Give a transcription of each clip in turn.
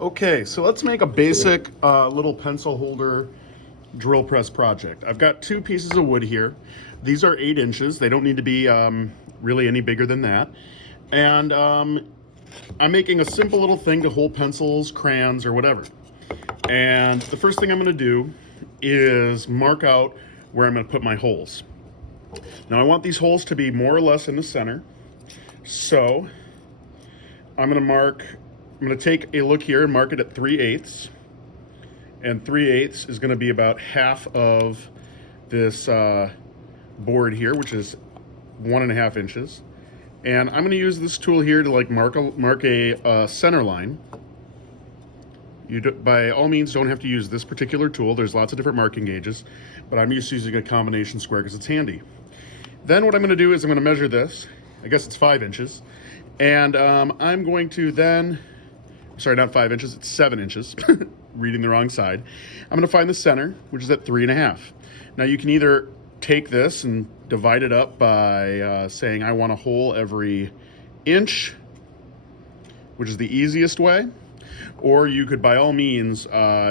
Okay, so let's make a basic little pencil holder drill press project. I've got two pieces of wood here. These are 8 inches. They don't need to be really any bigger than that. And I'm making a simple little thing to hold pencils, crayons, or whatever. And the first thing I'm gonna do is mark out where I'm gonna put my holes. Now I want these holes to be more or less in the center. So I'm gonna take a look here and mark it at 3/8. And 3/8 is gonna be about half of this board here, which is 1.5 inches. And I'm gonna use this tool here to like mark a center line. By all means, don't have to use this particular tool. There's lots of different marking gauges, but I'm just using a combination square because it's handy. Then what I'm gonna do is I'm gonna measure this. I guess it's 5 inches. And I'm going to then, sorry, not 5 inches, it's 7 inches. Reading the wrong side. I'm gonna find the center, which is at 3.5. Now you can either take this and divide it up by saying I want a hole every inch, which is the easiest way. Or you could, by all means,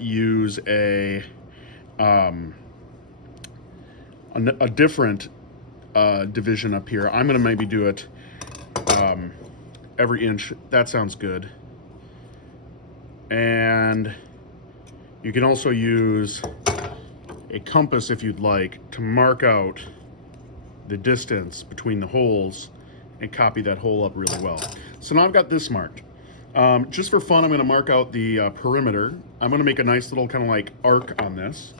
use a different division up here. I'm gonna maybe do it every inch. That sounds good. And you can also use a compass if you'd like to mark out the distance between the holes and copy that hole up really well. So now I've got this marked. Just for fun, I'm gonna mark out the perimeter. I'm gonna make a nice little kind of like arc on this.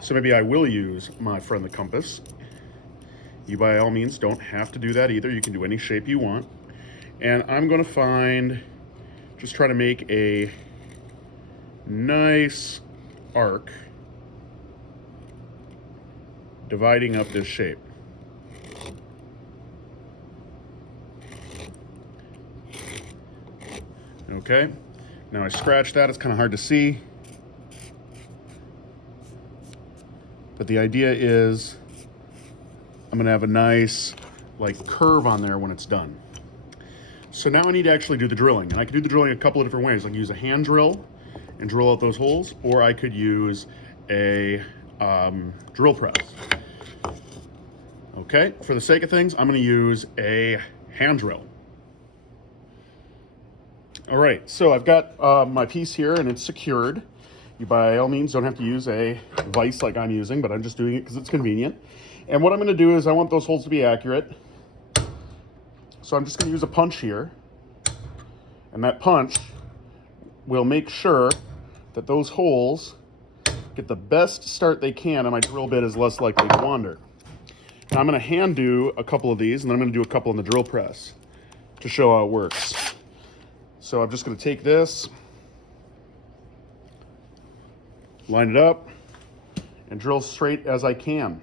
So maybe I will use my friend the compass. You by all means don't have to do that either. You can do any shape you want. And I'm gonna just try to make a nice arc dividing up this shape. Okay, now I scratched that. It's kind of hard to see, but the idea is I'm gonna have a nice like curve on there when it's done. So now I need to actually do the drilling, and I can do the drilling a couple of different ways. I can use a hand drill and drill out those holes, or I could use a drill press. Okay, for the sake of things, I'm gonna use a hand drill. All right, so I've got my piece here and it's secured. You by all means don't have to use a vise like I'm using, but I'm just doing it because it's convenient. And what I'm gonna do is I want those holes to be accurate. So I'm just gonna use a punch here. And that punch will make sure that those holes get the best start they can and my drill bit is less likely to wander. Now I'm gonna hand do a couple of these and then I'm gonna do a couple in the drill press to show how it works. So I'm just gonna take this, line it up, and drill straight as I can.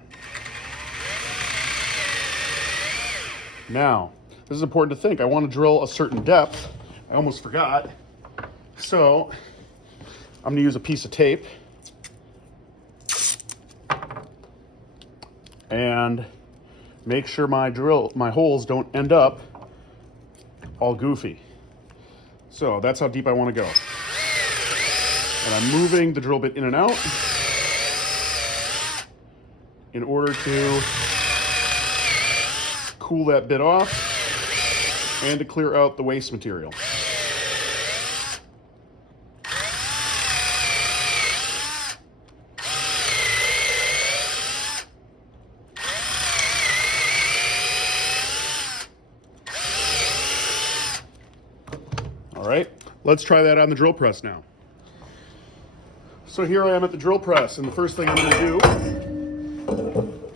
Now, this is important to think. I want to drill a certain depth. I almost forgot. So I'm gonna use a piece of tape and make sure my holes don't end up all goofy. So that's how deep I want to go. And I'm moving the drill bit in and out in order to cool that bit off and to clear out the waste material. All right, let's try that on the drill press now. So here I am at the drill press, and the first thing I'm gonna do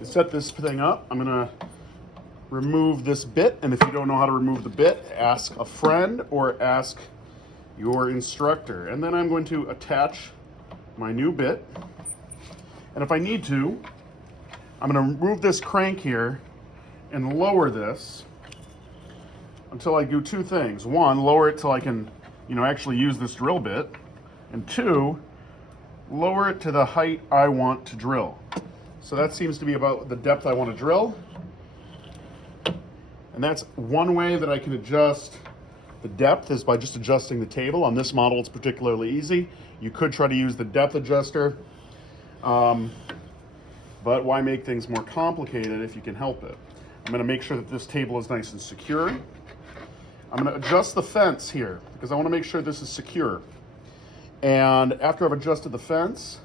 is set this thing up. I'm gonna remove this bit, and if you don't know how to remove the bit, ask a friend or ask your instructor. And then I'm going to attach my new bit. And if I need to, I'm gonna remove this crank here and lower this until I do two things. One, lower it till I can, actually use this drill bit. And two, lower it to the height I want to drill. So that seems to be about the depth I want to drill. And that's one way that I can adjust The depth is by just adjusting the table. On this model, it's particularly easy. You could try to use the depth adjuster, but why make things more complicated if you can help it? I'm gonna make sure that this table is nice and secure. I'm gonna adjust the fence here because I wanna make sure this is secure. And after I've adjusted the fence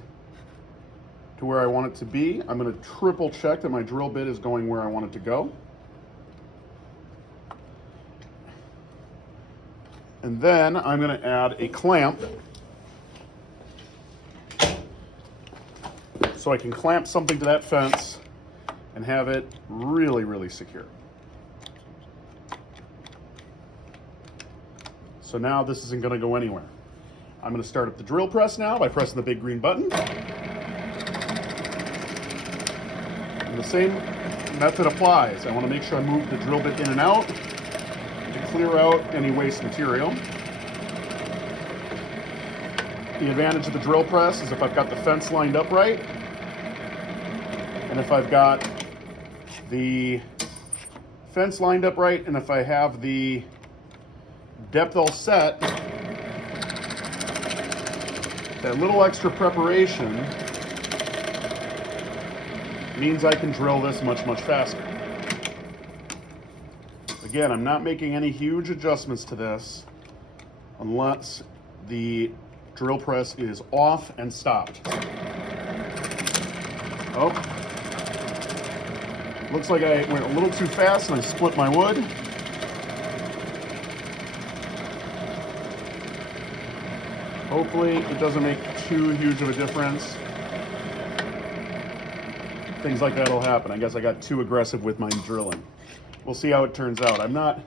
to where I want it to be, I'm gonna triple check that my drill bit is going where I want it to go. And then I'm going to add a clamp so I can clamp something to that fence and have it really, really secure. So now this isn't going to go anywhere. I'm going to start up the drill press now by pressing the big green button. And the same method applies. I want to make sure I move the drill bit in and out to clear out any waste material. The advantage of the drill press is if I've got the fence lined up right, and if I've got the fence lined up right, and if I have the depth all set, that little extra preparation means I can drill this much, much faster. Again, I'm not making any huge adjustments to this unless the drill press is off and stopped. Oh, looks like I went a little too fast and I split my wood. Hopefully it doesn't make too huge of a difference. Things like that will happen. I guess I got too aggressive with my drilling. We'll see how it turns out. I'm not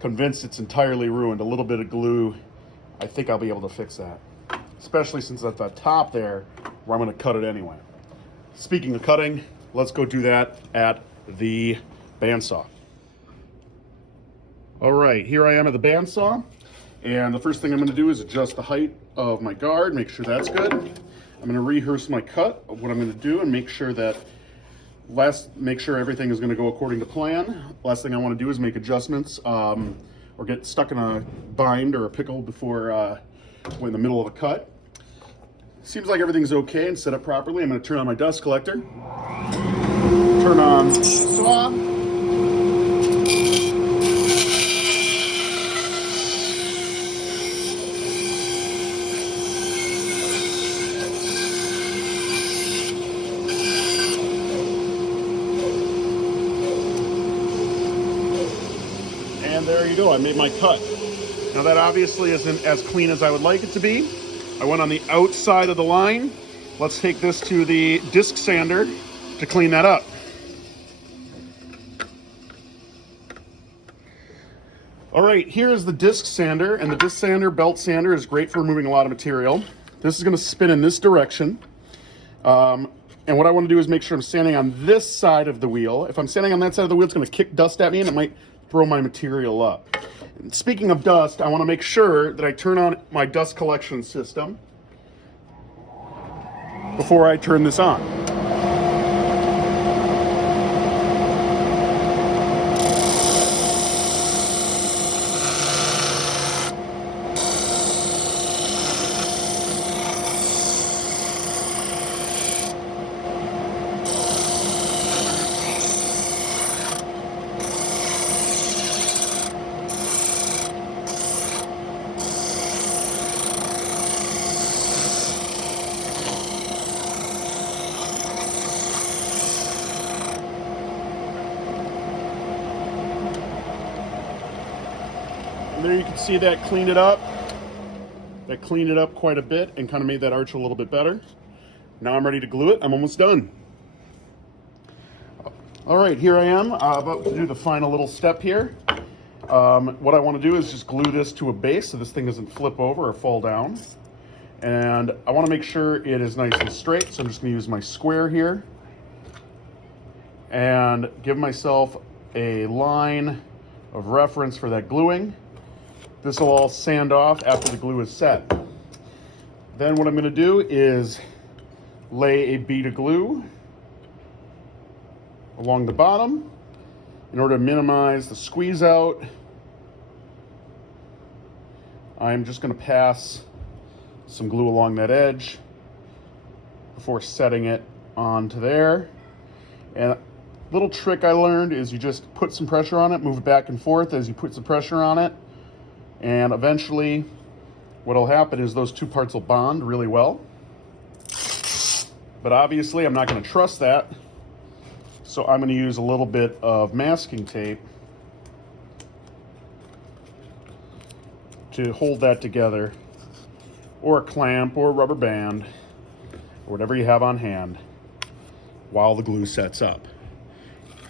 convinced it's entirely ruined. A little bit of glue, I think I'll be able to fix that. Especially since at the top there, where I'm gonna cut it anyway. Speaking of cutting, let's go do that at the bandsaw. All right, here I am at the bandsaw. And the first thing I'm gonna do is adjust the height of my guard, make sure that's good. I'm gonna rehearse my cut of what I'm gonna do and make sure that make sure everything is going to go according to plan. Last thing I want to do is make adjustments or get stuck in a bind or a pickle before we're in the middle of a cut. Seems like everything's okay and set up properly. I'm going to turn on my dust collector, turn on saw, and there you go, I made my cut. Now that obviously isn't as clean as I would like it to be. I went on the outside of the line. Let's take this to the disc sander to clean that up. All right, here's the disc sander, and the disc sander, belt sander, is great for removing a lot of material. This is gonna spin in this direction. And what I wanna do is make sure I'm standing on this side of the wheel. If I'm standing on that side of the wheel, it's gonna kick dust at me and it might throw my material up. And speaking of dust, I wanna make sure that I turn on my dust collection system before I turn this on. And there you can see that cleaned it up. That cleaned it up quite a bit and kind of made that arch a little bit better. Now I'm ready to glue it. I'm almost done. All right, here I am about to do the final little step here. What I want to do is just glue this to a base so this thing doesn't flip over or fall down. And I want to make sure it is nice and straight, so I'm just going to use my square here and give myself a line of reference for that gluing. This will all sand off after the glue is set. Then what I'm going to do is lay a bead of glue along the bottom in order to minimize the squeeze out I'm just going to pass some glue along that edge before setting it onto there. And a little trick I learned is you just put some pressure on it, move it back and forth as you put some pressure on it, and eventually what'll happen is those two parts will bond really well. But obviously I'm not going to trust that, so I'm going to use a little bit of masking tape to hold that together, or a clamp or a rubber band or whatever you have on hand while the glue sets up.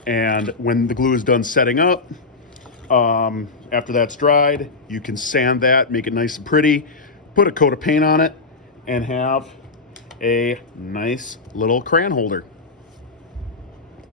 And when the glue is done setting up, after that's dried, you can sand that, make it nice and pretty, put a coat of paint on it, and have a nice little crayon holder.